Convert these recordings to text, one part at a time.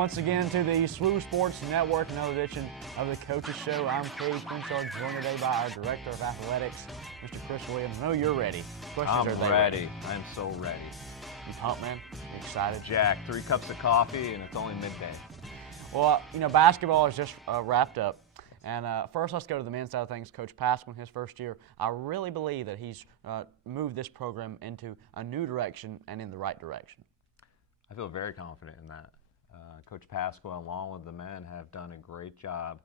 once again to the SWU Sports Network, another edition of the Coaches Show. I'm Cade Crenshaw, joined today by our Director of Athletics, Mr. Chris Williams. I know you're ready. I'm ready. I'm so ready. You pumped, man? You excited? Jack, 3 cups of coffee, and it's only midday. Well, basketball is just wrapped up. And first, let's go to the men's side of things. Coach Pascal, in his first year, I really believe that he's moved this program into a new direction and in the right direction. I feel very confident in that. Coach Pascal, along with the men, have done a great job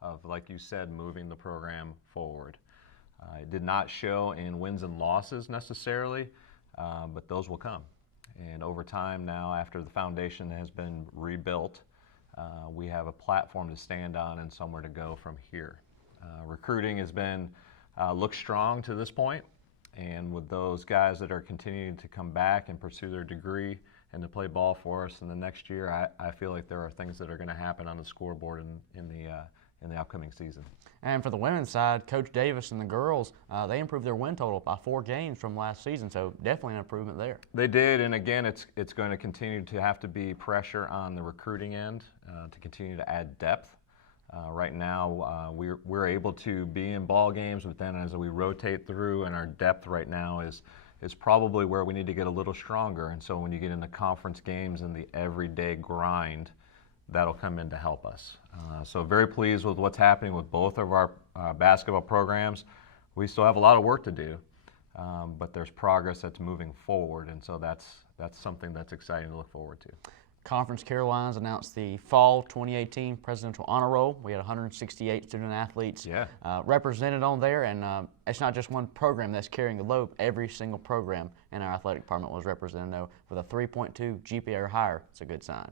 of, like you said, moving the program forward. It did not show in wins and losses necessarily, but those will come. And over time now, after the foundation has been rebuilt, we have a platform to stand on and somewhere to go from here. Recruiting has been looked strong to this point, and with those guys that are continuing to come back and pursue their degree and to play ball for us in the next year, I feel like there are things that are going to happen on the scoreboard in the upcoming season. And for the women's side, Coach Davis and the girls, they improved their win total by 4 games from last season, so definitely an improvement there. They did, and again, it's going to continue to have to be pressure on the recruiting end to continue to add depth. Right now, we're able to be in ball games, but then as we rotate through, and our depth right now is probably where we need to get a little stronger. And so when you get into conference games and the everyday grind, that'll come in to help us. So very pleased with what's happening with both of our basketball programs. We still have a lot of work to do, but there's progress that's moving forward, and so that's something that's exciting to look forward to. Conference Carolines announced the Fall 2018 Presidential Honor Roll. We had 168 student athletes represented on there, and it's not just one program that's carrying the load. Every single program in our athletic department was represented with a 3.2 GPA or higher. It's a good sign.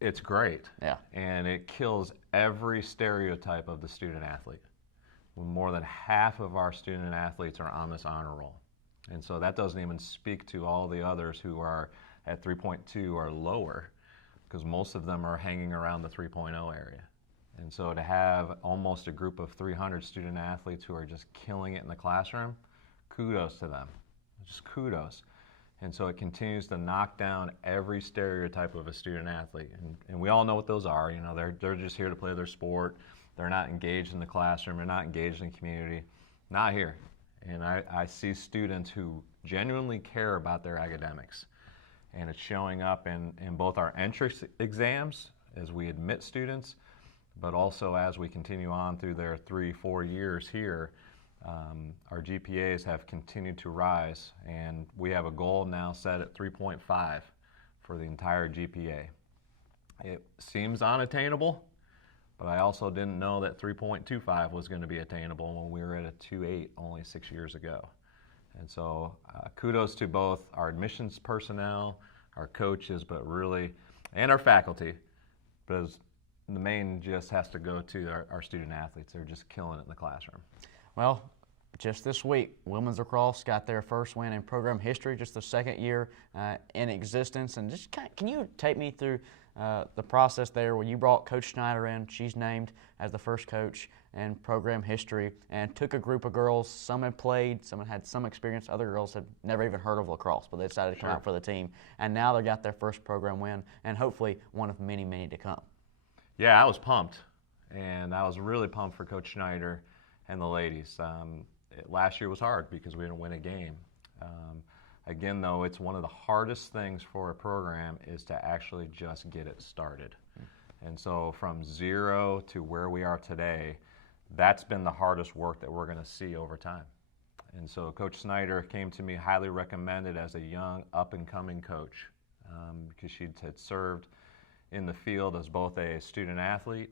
It's great. Yeah. And it kills every stereotype of the student athlete. More than half of our student athletes are on this honor roll. And so that doesn't even speak to all the others who are at 3.2 or lower, because most of them are hanging around the 3.0 area. And so to have almost a group of 300 student athletes who are just killing it in the classroom, kudos to them. Just kudos. And so it continues to knock down every stereotype of a student athlete. And we all know what those are. They're just here to play their sport. They're not engaged in the classroom. They're not engaged in the community. Not here. And I see students who genuinely care about their academics. And it's showing up in both our entrance exams as we admit students, but also as we continue on through their 3-4 years here. Our GPAs have continued to rise, and we have a goal now set at 3.5 for the entire GPA. It seems unattainable, but I also didn't know that 3.25 was going to be attainable when we were at a 2.8 only 6 years ago. And so kudos to both our admissions personnel, our coaches, and our faculty, because the main just has to go to our student athletes. They're just killing it in the classroom. Well, just this week, women's lacrosse got their first win in program history, just the second year in existence. And just can you take me through the process there when you brought Coach Schneider in? She's named as the first coach in program history, and took a group of girls. Some had played, some had some experience. Other girls had never even heard of lacrosse, but they decided to come out for the team. And now they got their first program win, and hopefully one of many, many to come. Yeah, I was pumped, and I was really pumped for Coach Schneider and the ladies. Last year was hard because we didn't win a game. Again, though, it's one of the hardest things for a program is to actually just get it started. And so from 0 to where we are today, that's been the hardest work that we're going to see over time. And so Coach Snyder came to me highly recommended as a young up-and-coming coach because she had served in the field as both a student athlete,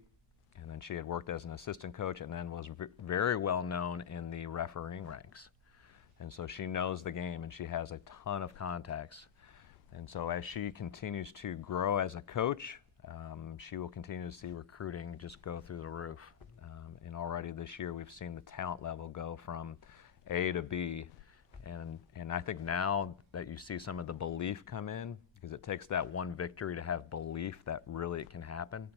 and then she had worked as an assistant coach, and then was very well known in the refereeing ranks. And so she knows the game, and she has a ton of contacts. And so as she continues to grow as a coach, she will continue to see recruiting just go through the roof. And already this year we've seen the talent level go from A to B. And I think now that you see some of the belief come in, because it takes that one victory to have belief that really it can happen,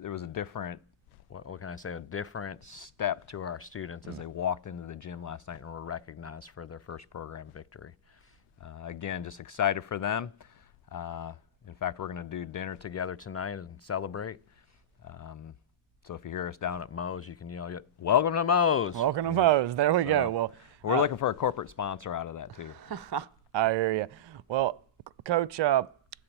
there was a different, what can I say, a different step to our students as they walked into the gym last night and were recognized for their first program victory. Again, just excited for them. In fact, we're going to do dinner together tonight and celebrate. So if you hear us down at Moe's, you can yell, "Welcome to Moe's!" Welcome to Moe's. There we go. Well, we're looking for a corporate sponsor out of that too. I hear you. Well, Coach,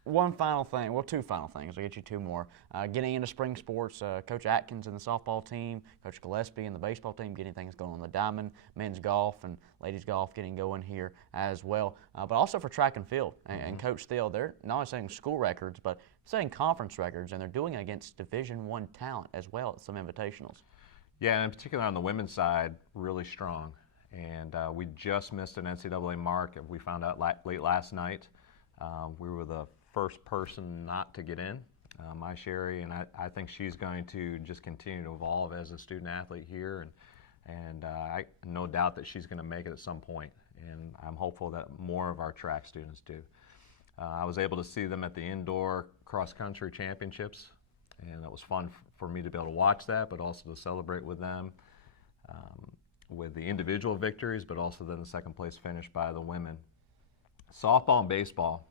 one final thing. Well, two final things. I'll get you two more. Getting into spring sports, Coach Atkins and the softball team, Coach Gillespie and the baseball team, getting things going on the diamond, men's golf and ladies golf getting going here as well. But also for track and field. And Coach Thiel, they're not only setting school records, but setting conference records, and they're doing it against Division I talent as well at some invitationals. Yeah, and in particular on the women's side, really strong. And we just missed an NCAA mark. We found out late last night. We were the first person not to get in, my Sherry, and I think she's going to just continue to evolve as a student athlete here, and I no doubt that she's going to make it at some point, and I'm hopeful that more of our track students do. I was able to see them at the indoor cross-country championships, and it was fun for me to be able to watch that, but also to celebrate with them with the individual victories, but also then the second place finish by the women. Softball and baseball,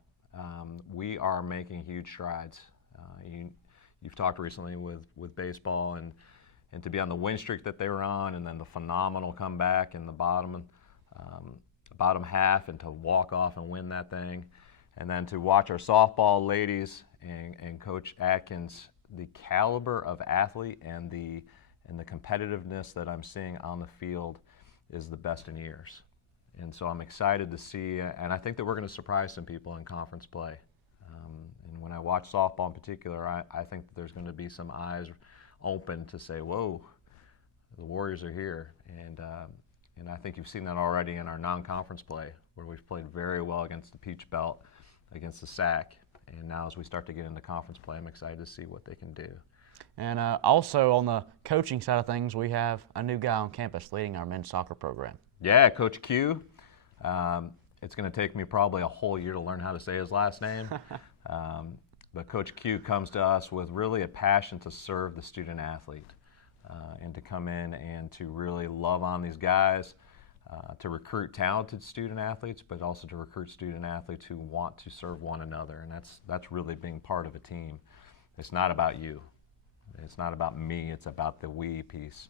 we are making huge strides. You've talked recently with baseball, and to be on the win streak that they were on, and then the phenomenal comeback in the bottom half, and to walk off and win that thing, and then to watch our softball ladies and Coach Atkins, the caliber of athlete and the competitiveness that I'm seeing on the field is the best in years. And so I'm excited to see, and I think that we're going to surprise some people in conference play. And when I watch softball in particular, I think that there's going to be some eyes open to say, whoa, the Warriors are here. And I think you've seen that already in our non-conference play, where we've played very well against the Peach Belt, against the SAC. And now as we start to get into conference play, I'm excited to see what they can do. And also on the coaching side of things, we have a new guy on campus leading our men's soccer program. Yeah, Coach Q. It's going to take me probably a whole year to learn how to say his last name. But Coach Q comes to us with really a passion to serve the student athlete and to come in and to really love on these guys, to recruit talented student athletes, but also to recruit student athletes who want to serve one another. And that's really being part of a team. It's not about you. It's not about me. It's about the we piece.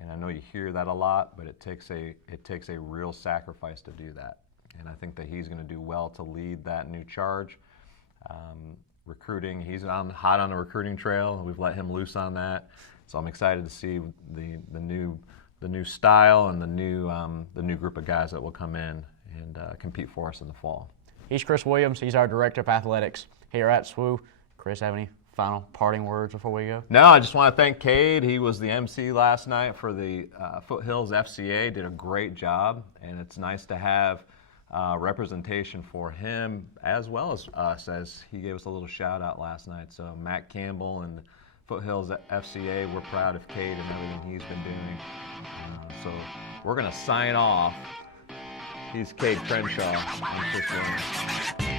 And I know you hear that a lot, but it takes a real sacrifice to do that. And I think that he's going to do well to lead that new charge. Recruiting, he's hot on the recruiting trail. We've let him loose on that. So I'm excited to see the new style and the new group of guys that will come in and compete for us in the fall. He's Chris Williams. He's our Director of Athletics here at SWU. Chris, have any final parting words before we go? No, I just want to thank Cade. He was the MC last night for the Foothills FCA, did a great job, and it's nice to have representation for him as well as us, as he gave us a little shout out last night. So Matt Campbell and Foothills FCA, we're proud of Cade and everything he's been doing. So we're going to sign off. He's Cade Crenshaw. I'm Chris Williams.